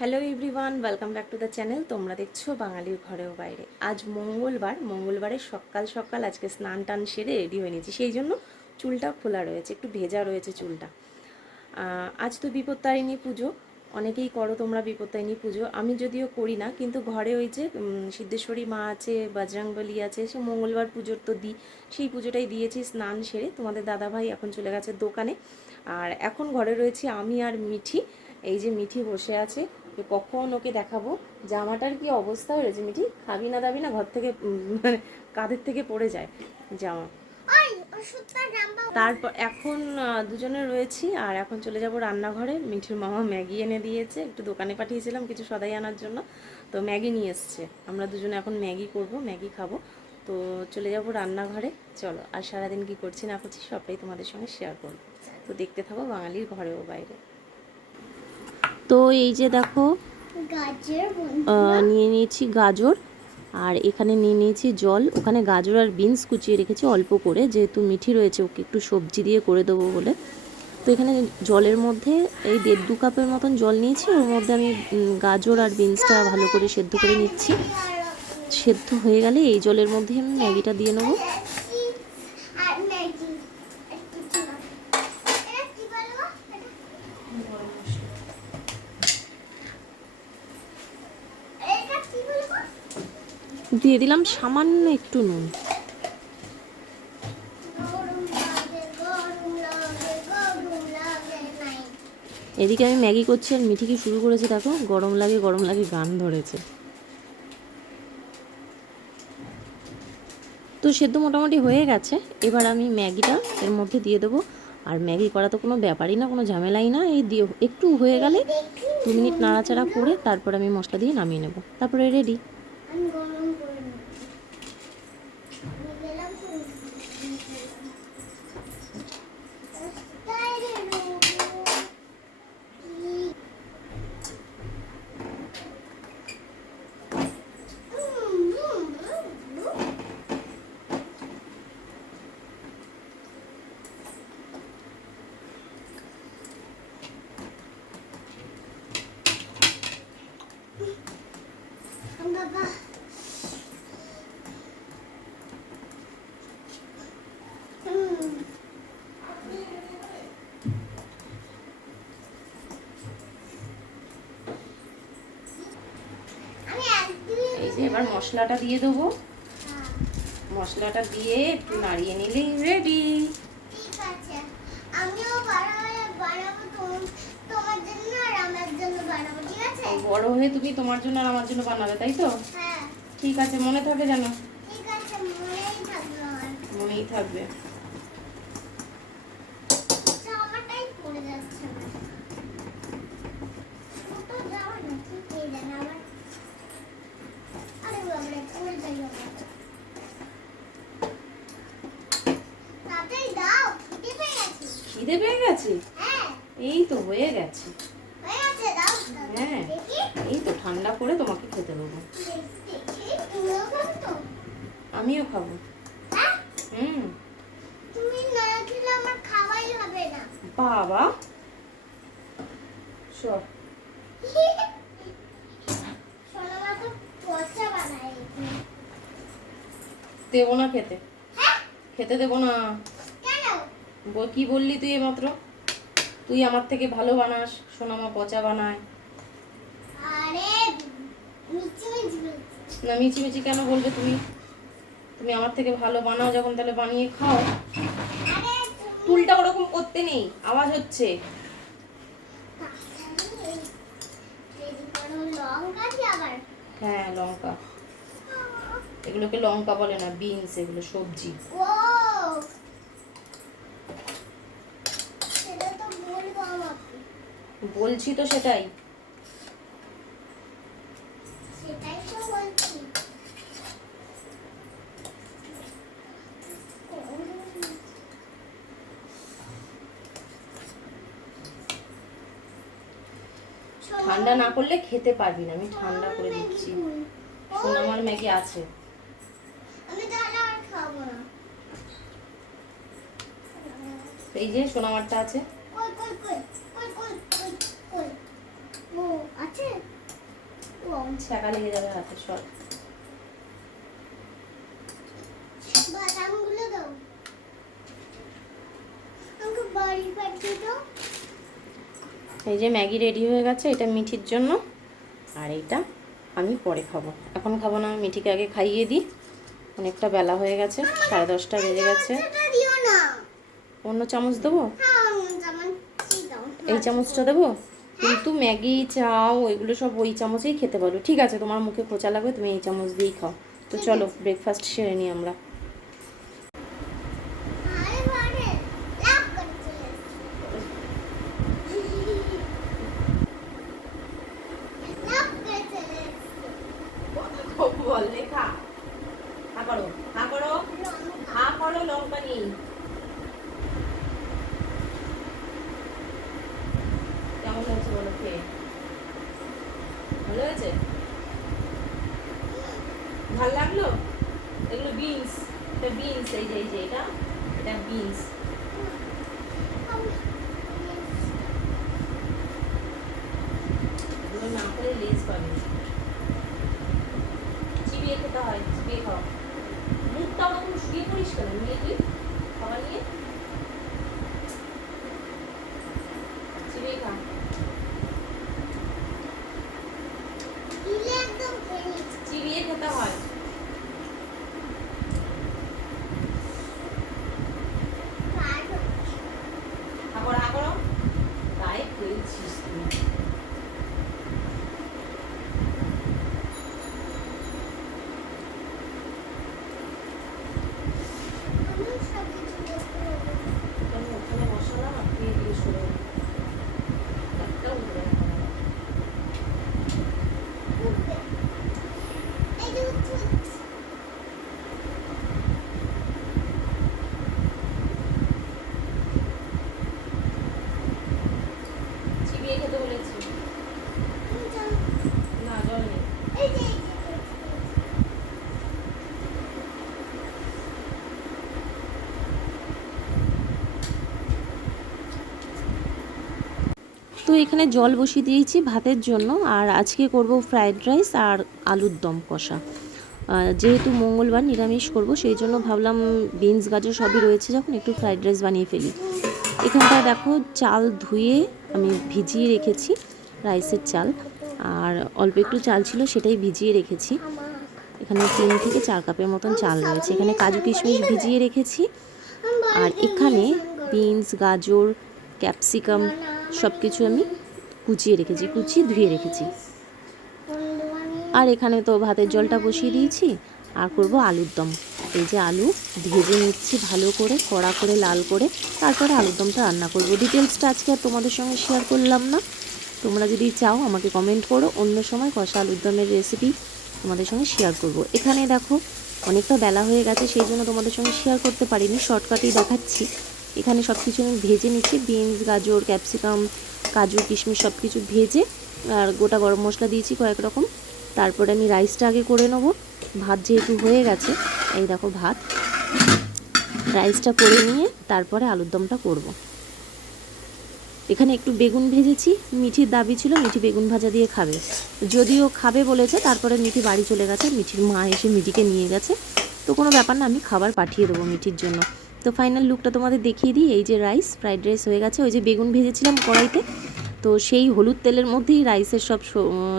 Hello everyone, welcome back to the channel. তোমরা দেখছো বাঙালির ঘরেও বাইরে। আজ মঙ্গলবারের সকাল সকাল আজকে স্নান টান সেরে রেডি হয়ে নিয়েছি, সেই জন্য চুলটা খোলা রয়েছে, একটু ভেজা রয়েছে চুলটা। আজ তো বিপত্তারিণী পুজো, অনেকেই করো তোমরা বিপত্তারিণী পুজো। আমি যদিও করি না, কিন্তু ঘরে ওই যে সিদ্ধেশ্বরী মা আছে, বজরংবলী আছে, সে মঙ্গলবার পুজোর তো দিই, সেই পুজোটাই দিয়েছি স্নান সেরে। তোমাদের দাদাভাই এখন চলে গেছে দোকানে, আর এখন ঘরে রয়েছি আমি আর মিঠি। এই যে মিঠি বসে আছে, কখন ওকে দেখাবো জামাটার কি অবস্থা হয়েছে। মিঠি, খাবি না দাবি না, ঘর থেকে মানে কাঁধের থেকে পড়ে যায় জামা। তারপর এখন দুজনে রয়েছি, আর এখন চলে যাব রান্নাঘরে। মিঠির মামা ম্যাগি এনে দিয়েছে, একটু দোকানে পাঠিয়েছিলাম কিছু সদাই আনার জন্য, তো ম্যাগি নিয়ে এসছে। আমরা দুজনে এখন ম্যাগি করব, ম্যাগি খাবো। তো চলে যাব রান্নাঘরে, চলো। আর সারাদিন কি করছি না করছি সবটাই তোমাদের সঙ্গে শেয়ার করবো, তো দেখতে থাকো বাঙালির ঘরেও বাইরে। তো এই যে দেখো, নিয়ে নিয়েছি গাজর, আর এখানে নিয়ে নিয়েছি জল। ওখানে গাজর আর বিনস কুচিয়ে রেখেছি অল্প করে, যেহেতু মিঠি রয়েছে, ওকে একটু সবজি দিয়ে করে দেবো বলে। তো এখানে জলের মধ্যে এই 1.5-2 কাপের মতন জল নিয়েছি, ওর মধ্যে আমি গাজর আর বিনসটা ভালো করে সেদ্ধ করে নিচ্ছি। সেদ্ধ হয়ে গেলে এই জলের মধ্যে আমি ম্যাগিটা দিয়ে নেবো। দিয়ে দিলাম সামান্য একটু নুন। এদিকে আমি ম্যাগি করছি, আর মিঠি কি শুরু করেছে দেখো, গরম লাগে গরম লাগে গান ধরেছে। তো সেদ্ধ মোটামুটি হয়ে গেছে, এবার আমি ম্যাগিটা এর মধ্যে দিয়ে দেবো। আর ম্যাগি করা তো কোনো ব্যাপারই না, কোনো ঝামেলাই না। এই দিয়ে একটু হয়ে গেলে 2 মিনিট নাড়াচাড়া করে তারপর আমি মশলা দিয়ে নামিয়ে নেব, তারপরে রেডি। এই যে এবার মশলাটা দিয়ে দেবো, মশলাটা দিয়ে একটু নাড়িয়ে নিলেই রেডি। ঠিক আছে, আমিও বানাবো তোমার জন্য আর আমার জন্য বানাবো, ঠিক আছে? বড় হয়ে তুমি তোমার জন্য আর আমার জন্য বানাবে, তাই তো? হ্যাঁ ঠিক আছে, মনে থাকে জানো? ঠিক আছে, মনেই থাকবে, মনেই থাকবে। জামাটাই পড়ে যাচ্ছে আমার, ছোট জামা না, ঠিক এই জানা আমার। আরে বাবা, পড়ে যাই আমার। তাড়াতাড়ি দাও, খিদে পেয়ে গেছে। খিদে পেয়ে গেছে? হ্যাঁ। এই তো হয়ে গেছে, হয়ে গেছে, দাও। হ্যাঁ, এই তো ঠান্ডা করে তোমাকে খেতে দেবো। তুমিও খাবে তো? আমিও খাবো। হ্যাঁ? তুমি না খেলে আমার খাওয়াই হবে না। বাবা সব সোনামা তো পচা বানায়, দেবো না খেতে। হ্যাঁ, খেতে দেবো না। কেন? কি বললি তুই এইমাত্র? তুই আমার থেকে ভালো বানাস, সোনামা পচা বানায়। আরে মিচিমিচি না, মিচিমিচি কেন বলবে তুমি? তুমি আমার থেকে ভালো বানাও যখন, তাহলে বানিয়ে খাও। আরে চুলটা ওরকম করতে নেই, আওয়াজ হচ্ছে। হ্যাঁ লঙ্কা, এগুলোকে লঙ্কা বলে না, বিনস, এগুলো সবজি। বলছি তো সেটাই। ঠান্ডা না করলে খেতে পারবি না, আমি ঠান্ডা করে দিচ্ছি। সোনামার ম্যাগি আছে, আমি তাহলে আর খাবো না। এই যে সোনামারটা আছে। কই কই কই কই কই কই, ও আছে। ছ্যাঁকা লেগে যাবে হাতে। সব বাদামগুলো দাও, আমাকে বাড়ি পাঠিয়ে দাও। এই যে ম্যাগি রেডি হয়ে গেছে, এটা মিঠির জন্য, আর এইটা আমি পরে খাবো। এখন খাবো না, মিঠিকে আগে খাইয়ে দিই। অনেকটা বেলা হয়ে গেছে, 10:30 বেজে গেছে। এটা দিও না। অন্য চামচ দেবো? হ্যাঁ, চামচই দাও। এই চামচটা দেবো? কিন্তু ম্যাগি, চাও এগুলো সব ওই চামচেই খেতে পারো। ঠিক আছে, তোমার মুখে খোঁচা লাগবে, তুমি এই চামচ দিয়েই খাও। তো চলো ব্রেকফাস্ট সেরে নিই আমরা। আরে বারে, লাভ করে চলে এসেছি। লাভ করে চলে এসেছি। বললে খা, হা করো, হা করো, হা করো, লঙ্কা নিই। কেমন হয়েছে বলো খেয়ে? ভালো হয়েছে? ভালো লাগলো? এগুলো বিনস, এটা বিনস, এই যে এটা বিনস। এগুলো না করে লেজ পাবে, চিবিয়ে খেতে হয়, চিবিয়ে খাও। মুখটা ওরকম শুয়ে পড়িস কেন নিয়ে তুই খাবার নিয়ে? চিবিয়ে খা। দিলে একদম খেয়ে নিচ্ছি। চিবিয়ে খেতে হয়। হা করো, হা করো, গায়ে ফেলছিস তুই। আমি সব কিছু দেখতে পাবো। আমি ওখানে বসালাম, আপনি এদিকে সরে একটা উঠবে না। উঠবে। এই যে উঠছে, উঠছে। চিবিয়ে খেতে বলেছি। আমি জানি। না, জল নেই। এই যে, এই যে, এই যে। তো এখানে জল বসিয়ে দিয়েছি ভাতের জন্য, আর আজকে করব ফ্রাইড রাইস আর আলুর দম কষা। যেহেতু মঙ্গলবার নিরামিষ করব, সেই জন্য ভাবলাম বিনস গাজর সবই রয়েছে যখন, একটু ফ্রাইড রাইস বানিয়ে ফেলি। এখানটায় দেখো চাল ধুয়ে আমি ভিজিয়ে রেখেছি, রাইসের চাল, আর অল্প একটু চাল ছিল সেটাই ভিজিয়ে রেখেছি। এখানে 3 থেকে 4 কাপের মতন চাল রয়েছে। এখানে কাজু কিশমিশ ভিজিয়ে রেখেছি, আর এখানে বিনস, গাজর, ক্যাপসিকাম সব কিছু আমি কুচিয়ে রেখেছি, কুচিয়ে ধুয়ে রেখেছি। আর এখানে তো ভাতের জলটা বসিয়ে দিয়েছি, আর করব আলুর দম। এই যে আলু ভেজে নিচ্ছি ভালো করে, কড়া করে লাল করে, তারপরে আলুর দমটা রান্না করব। ডিটেলসটা আজকে আর তোমাদের সঙ্গে শেয়ার করলাম না। তোমরা যদি চাও আমাকে কমেন্ট করো, অন্য সময় কষা আলুর দমের রেসিপি তোমাদের সঙ্গে শেয়ার করব। এখানে দেখো অনেকটা বেলা হয়ে গেছে, সেই জন্য তোমাদের সঙ্গে শেয়ার করতে পারিনি, শর্টকাটেই দেখাচ্ছি। এখানে সব কিছু আমি ভেজে নিচ্ছি, বিনস, গাজর, ক্যাপসিকাম, কাজু, কিশমিশ সব কিছু ভেজে, আর গোটা গরম মশলা দিয়েছি কয়েক রকম। তারপরে আমি রাইসটা আগে করে নেবো। ভাত যেহেতু হয়ে গেছে, এই দেখো ভাত, রাইসটা করে নিয়ে তারপরে আলুর দমটা করব। এখানে একটু বেগুন ভেজেছি, মিঠির দাবি ছিল মিঠি বেগুন ভাজা দিয়ে খাবে, যদিও খাবে বলেছে, তারপরে মিঠি বাড়ি চলে গেছে, মিঠির মা এসে মিঠিকে নিয়ে গেছে। তো কোনো ব্যাপার না, আমি খাবার পাঠিয়ে দেবো মিঠির জন্য। তো ফাইনাল লুকটা তোমাদের দেখিয়ে দিই। এই যে রাইস, ফ্রাইড রাইস হয়ে গেছে। ওই যে বেগুন ভেজেছিলাম কড়াইতে, তো সেই হলুদ তেলের মধ্যেই রাইসের সব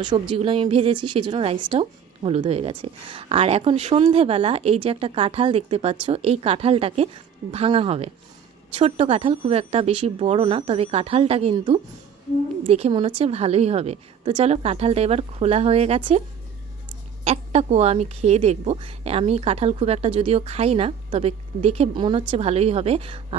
সবজিগুলো আমি ভেজেছি, সেই জন্য রাইসটাও হলুদ হয়ে গেছে। আর এখন সন্ধেবেলা এই যে একটা কাঁঠাল দেখতে পাচ্ছ, এই কাঁঠালটাকে ভাঙা হবে। ছোট্ট কাঁঠাল, খুব একটা বেশি বড় না, তবে কাঁঠালটা কিন্তু দেখে মনে হচ্ছে ভালোই হবে। তো চলো, কাঁঠালটা এবার খোলা হয়ে গেছে, একটা কোয়া আমি খেয়ে দেখব। আমি কাঁঠাল খুব একটা যদিও খাই না, তবে দেখে মনে হচ্ছে ভালোই হবে।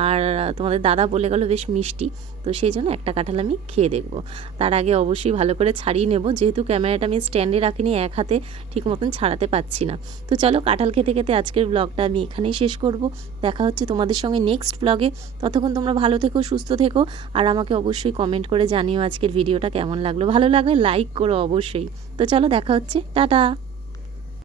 আর তোমাদের দাদা বলে গেল বেশ মিষ্টি, তো সেই জন্য একটা কাঁঠাল আমি খেয়ে দেখব। তার আগে অবশ্যই ভালো করে ছাড়িয়ে নেব, যেহেতু ক্যামেরাটা আমি স্ট্যান্ডে রাখিনি, এক হাতে ঠিক মতন ছাড়াতে পাচ্ছি না। তো চলো, কাঁঠাল খেতে খেতে আজকের ব্লগটা আমি এখানেই শেষ করব। দেখা হচ্ছে তোমাদের সঙ্গে নেক্সট ব্লগে। ততক্ষণ তোমরা ভালো থেকো, সুস্থ থেকো, আর আমাকে অবশ্যই কমেন্ট করে জানিও আজকের ভিডিওটা কেমন লাগলো। ভালো লাগলে লাইক করো অবশ্যই। তো চলো, দেখা হচ্ছে, টাটা।